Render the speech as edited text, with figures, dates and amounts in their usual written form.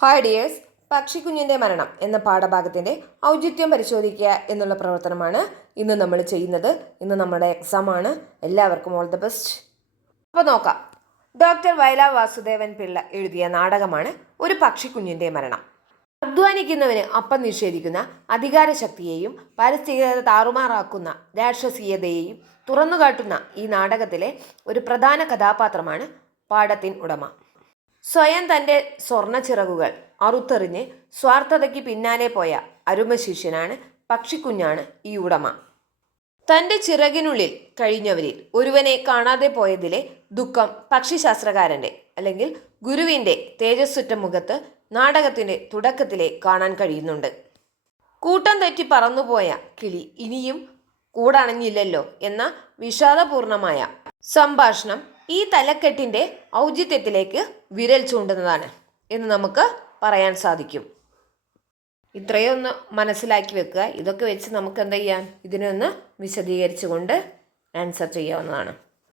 Hi dears, പക്ഷിക്കുഞ്ഞിൻ്റെ മരണം എന്ന പാഠഭാഗത്തിൻ്റെ ഔചിത്യം പരിശോധിക്കുക എന്നുള്ള പ്രവർത്തനമാണ് ഇന്ന് നമ്മൾ ചെയ്യുന്നത്. ഇന്ന് നമ്മുടെ എക്സാമാണ്. എല്ലാവർക്കും ഓൾ ദ ബെസ്റ്റ്. അപ്പോൾ നോക്കാം. ഡോക്ടർ വയല വാസുദേവൻ പിള്ള എഴുതിയ നാടകമാണ് ഒരു പക്ഷിക്കുഞ്ഞിൻ്റെ മരണം. അധ്വാനിക്കുന്നവന് അപ്പം നിഷേധിക്കുന്ന അധികാരശക്തിയെയും പരിസ്ഥിതിയെ താറുമാറാക്കുന്ന രാക്ഷസീയതയെയും തുറന്നുകാട്ടുന്ന ഈ നാടകത്തിലെ ഒരു പ്രധാന കഥാപാത്രമാണ് പാടത്തിൻ ഉടമ. സ്വയം തൻ്റെ സ്വർണ്ണ ചിറകുകൾ അറുത്തെറിഞ്ഞ് സ്വാർത്ഥതയ്ക്ക് പിന്നാലെ പോയ അരുമ ശിഷ്യനാണ് പക്ഷിക്കുഞ്ഞാണ് ഈ ഉടമ. തൻ്റെ ചിറകിനുള്ളിൽ കഴിഞ്ഞവരിൽ ഒരുവനെ കാണാതെ പോയതിലെ ദുഃഖം പക്ഷിശാസ്ത്രകാരൻ്റെ അല്ലെങ്കിൽ ഗുരുവിൻ്റെ തേജസ്സുറ്റ മുഖത്ത് നാടകത്തിൻ്റെ തുടക്കത്തിലെ കാണാൻ കഴിയുന്നുണ്ട്. കൂട്ടം തെറ്റി പറന്നുപോയ കിളി ഇനിയും കൂടണഞ്ഞില്ലല്ലോ എന്ന വിഷാദപൂർണമായ സംഭാഷണം ഈ തലക്കെട്ടിൻ്റെ ഔചിത്യത്തിലേക്ക് വിരൽ ചൂണ്ടുന്നതാണ് എന്ന് നമുക്ക് പറയാൻ സാധിക്കും. ഇത്രയൊന്ന് മനസ്സിലാക്കി വെക്കുക. ഇതൊക്കെ വെച്ച് നമുക്ക് എന്ത് ചെയ്യാം, ഇതിനൊന്ന് വിശദീകരിച്ചുകൊണ്ട് ആൻസർ ചെയ്യാവുന്നതാണ്.